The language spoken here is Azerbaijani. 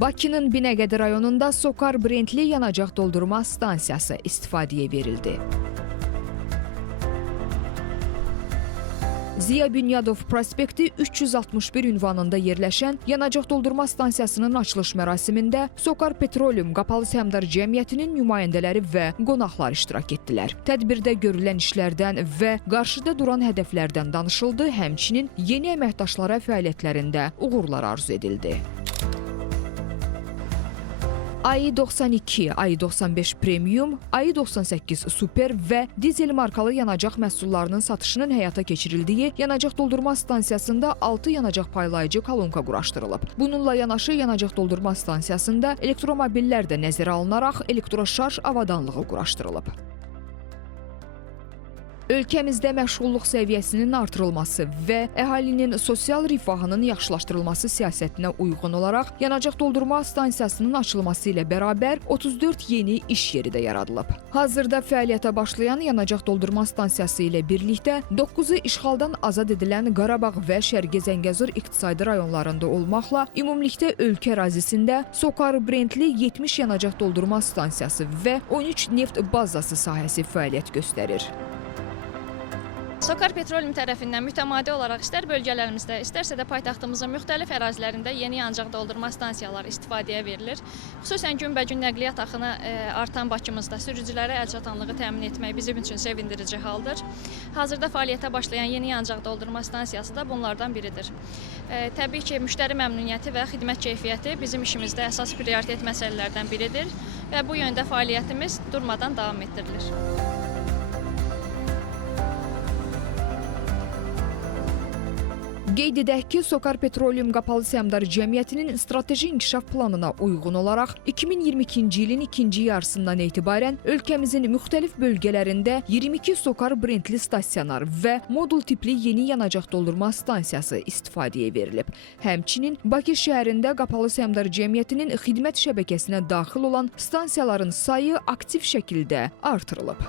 Bakının Binəqədi rayonunda Sokar brendli yanacaq doldurma stansiyası istifadəyə verildi. Ziya Bünyadov prospekti 361 ünvanında yerləşən yanacaq doldurma stansiyasının açılış mərasimində Sokar Petroleum Qapalı Səhmdar Cəmiyyətinin nümayəndələri və qonaqlar iştirak etdilər. Tədbirdə görülən işlərdən və qarşıda duran hədəflərdən danışıldı, həmçinin yeni əməkdaşlara fəaliyyətlərində uğurlar arzu edildi. AI-92, AI-95 Premium, AI-98 Super və dizel markalı yanacaq məhsullarının satışının həyata keçirildiyi yanacaq doldurma stansiyasında 6 yanacaq paylayıcı kolonka quraşdırılıb. Bununla yanaşı yanacaq doldurma stansiyasında elektromobillər də nəzərə alınaraq elektroşarj avadanlığı quraşdırılıb. Ölkəmizdə məşğulluq səviyyəsinin artırılması və əhalinin sosial rifahının yaxşılaşdırılması siyasətinə uyğun olaraq yanacaq doldurma stansiyasının açılması ilə bərabər 34 yeni iş yeri də yaradılıb. Hazırda fəaliyyətə başlayan yanacaq doldurma stansiyası ilə birlikdə 9-u işğaldan azad edilən Qarabağ və Şərqi Zəngəzur iqtisadi rayonlarında olmaqla ümumilikdə ölkə ərazisində Sokar brendli 70 yanacaq doldurma stansiyası və 13 neft bazası sahəsi fəaliyyət göstərir. Sokar Petroleum tərəfindən mütəmadi olaraq istər bölgələrimizdə, istərsə də paytaxtımızın müxtəlif ərazilərində yeni yanacaq doldurma stansiyaları istifadəyə verilir. Xüsusən günbəgün nəqliyyat axını artan Bakımızda sürücülərə əlçatanlığı təmin etmək bizim üçün sevindirici haldır. Hazırda fəaliyyətə başlayan yeni yanacaq doldurma stansiyası da bunlardan biridir. Təbii ki, müştəri məmnuniyyəti və xidmət keyfiyyəti bizim işimizdə əsas prioritet məsələlərdən biridir və bu yöndə fəaliyyətimiz durmadan davam etdirilir. Qeyd edək ki, Sokar Petroleum Qapalı Səhmdar Cəmiyyətinin strateji inkişaf planına uyğun olaraq 2022-ci ilin ikinci yarısından etibarən ölkəmizin müxtəlif bölgələrində 22 Sokar brendli stasionar və modul tipli yeni yanacaq doldurma stansiyası istifadəyə verilib. Həmçinin Bakı şəhərində Qapalı Səhmdar Cəmiyyətinin xidmət şəbəkəsinə daxil olan stansiyaların sayı aktiv şəkildə artırılıb.